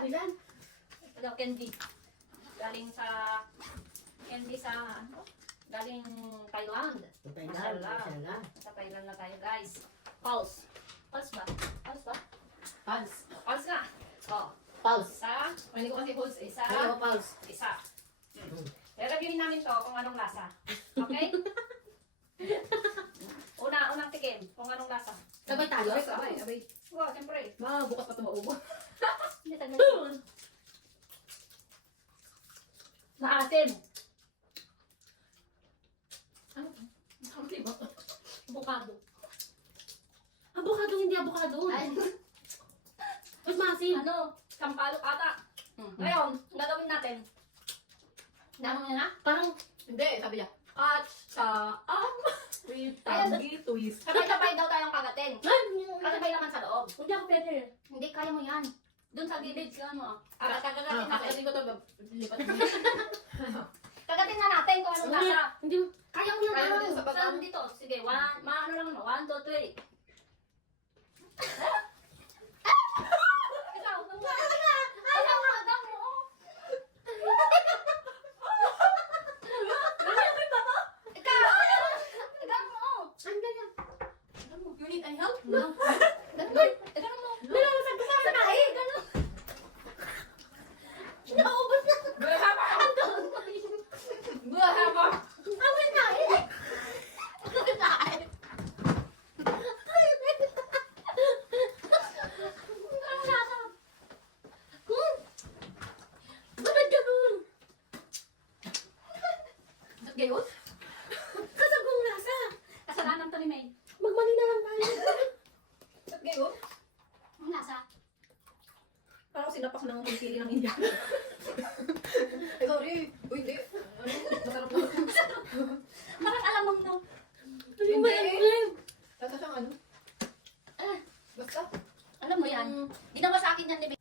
Ano yan? Ito daw, candy. Galing sa... Candy sa... Ano? Galing Thailand. Mashallah. Sa Thailand na tayo, guys. Pulse. Pulse ba? Pulse ba? Pulse. Pulse nga. Oh. Pulse. Isa. Hindi ko kasi pulse. Isa. Ano pulse? Isa. I-reviewin namin to kung anong lasa. Okay? Unang tikim. Kung anong lasa. Sabay tayo? Abay. Wow, siyempre. Bukas pa ito maubo. Hindi tagal. Maasim. Ano? Ano ba? Avocado. Avocado, hindi avocado. Ay. Mas maasim. Ano? Sampalok ata. Ngayon, gagawin natin. Naman niya na? Parang, hindi, sabi niya, at sa with tangi twist. Sabay-sabay daw tayong kagatin. Kasabay naman sa loob. Hindi ako pwede. Hindi, kaya mo yan. Doon sa gilid sa ano. Kagatin natin. Kagatin ko ito, lipat mo. Kagatin na natin kung anong lasa. Hindi, Kaya mo Kaya mo na din sa pagkano? Saan dito? Sige, ano lang ano? 1, 2, 3. Ikaw, ayaw mo, agam mo. Ikaw, agam mo. Anda yan. You need any help? No. Agam mo. Nilalasag ko sa tae. Ganun. Naubos na. Bahama. Amoy na eh. Gayon? Kasagong lasa. Kasalanan to ni May. Magmali na lang tayo. Ba't gayon? Ang lasa. Parang sinapak ng kili ng India. Ay, sorry. Uy, hindi. Masarap na. Parang alam mo no. Ano ba yan? Lasa siyang ano? Basta. Alam mo yan. Ginawa sa akin yan ni